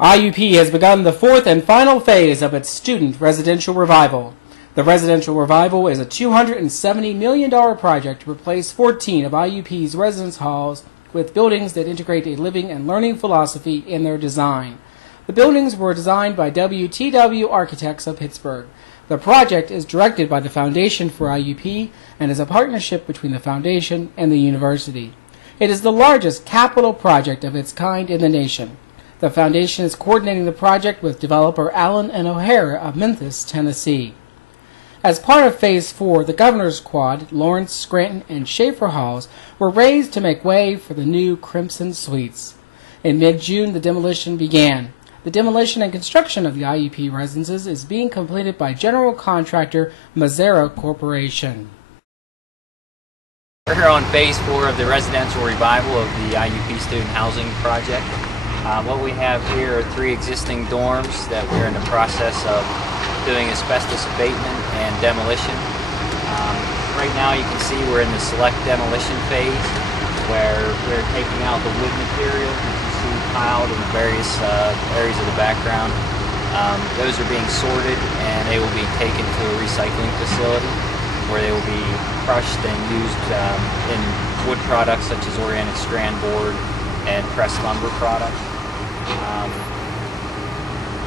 IUP has begun the fourth and final phase of its student residential revival. The residential revival is a $270 million project to replace 14 of IUP's residence halls with buildings that integrate a living and learning philosophy in their design. The buildings were designed by WTW Architects of Pittsburgh. The project is directed by the Foundation for IUP and is a partnership between the Foundation and the university. It is the largest capital project of its kind in the nation. The Foundation is coordinating the project with developer Allen & O'Hara of Memphis, Tennessee. As part of Phase 4, the Governor's Quad, Lawrence, Scranton, and Schaefer Halls were raised to make way for the new Crimson Suites. In mid-June, the demolition began. The demolition and construction of the IUP residences is being completed by general contractor Mazzara Corporation. We're here on Phase 4 of the residential revival of the IUP student housing project. What we have here are 3 existing dorms that we're in the process of doing asbestos abatement and demolition. Right now you can see we're in the select demolition phase where we're taking out the wood material that you see piled in the various areas of the background. Those are being sorted and they will be taken to a recycling facility where they will be crushed and used in wood products such as oriented strand board and pressed lumber products.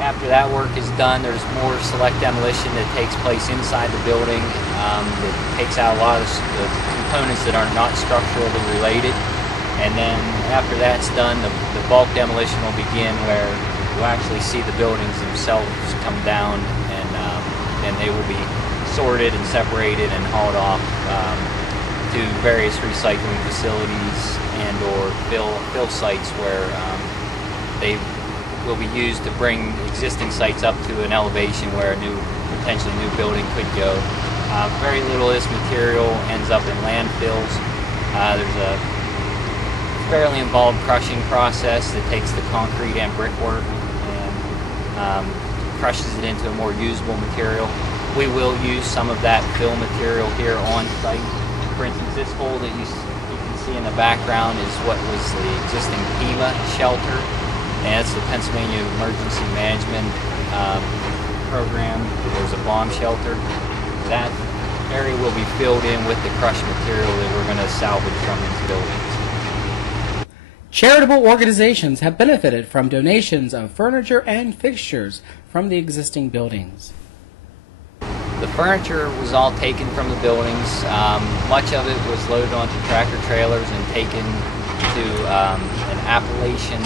After that work is done, there's more select demolition that takes place inside the building that takes out a lot of the components that are not structurally related. And then after that's done, the bulk demolition will begin where you'll actually see the buildings themselves come down and they will be sorted and separated and hauled off to various recycling facilities and or fill sites where they will be used to bring existing sites up to an elevation where a potentially new building could go. Very little of this material ends up in landfills. There's a fairly involved crushing process that takes the concrete and brickwork and crushes it into a more usable material. We will use some of that fill material here on site. For instance, this hole that you can see in the background is what was the existing FEMA shelter. And it's the Pennsylvania Emergency Management Program. There's a bomb shelter. That area will be filled in with the crushed material that we're going to salvage from these buildings. Charitable organizations have benefited from donations of furniture and fixtures from the existing buildings. The furniture was all taken from the buildings. Much of it was loaded onto tractor trailers and taken to an Appalachian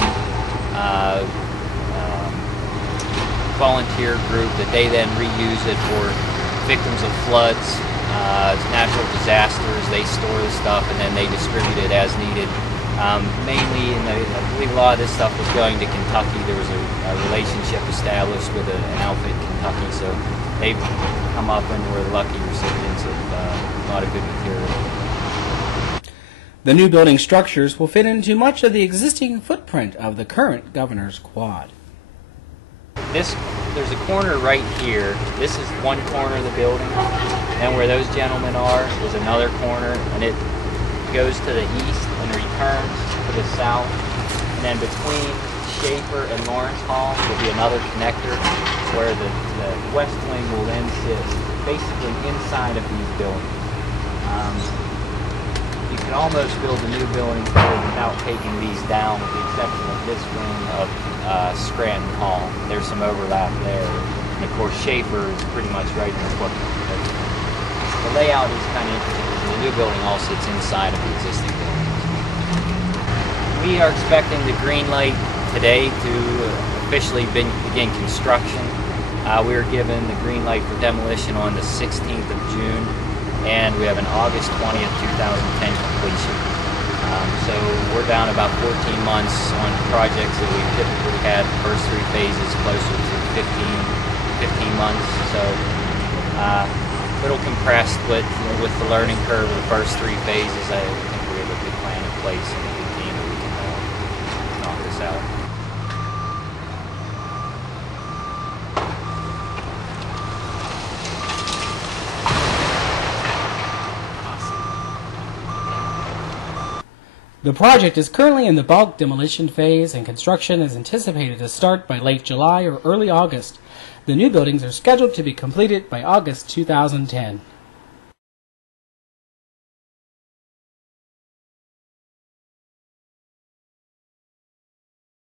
volunteer group that they then reuse it for victims of floods, natural disasters. They store the stuff and then they distribute it as needed. Mainly, I believe a lot of this stuff was going to Kentucky. There was a relationship established with an outfit in Kentucky, so they've come up and were lucky recipients of a lot of good material. The new building structures will fit into much of the existing footprint of the current Governor's Quad. There's a corner right here. This is one corner of the building, and where those gentlemen are is another corner, and it goes to the east and returns to the south. And then between Schaefer and Lawrence Hall will be another connector where the west wing will then sit basically inside of these buildings. You can almost build a new building without taking these down, with the exception of this wing of Scranton Hall. There's some overlap there. And of course, Schaefer is pretty much right in the footprint. The layout is kind of interesting. The new building all sits inside of the existing buildings. We are expecting the green light today to officially begin construction. We were given the green light for demolition on the 16th of June. And we have an August 20th, 2010 completion. So we're down about 14 months on projects that we typically had the first 3 phases closer to 15 months. So a little compressed, but with the learning curve of the first 3 phases, I think we have a good plan in place and a good team that we can knock this out. The project is currently in the bulk demolition phase, and construction is anticipated to start by late July or early August. The new buildings are scheduled to be completed by August 2010.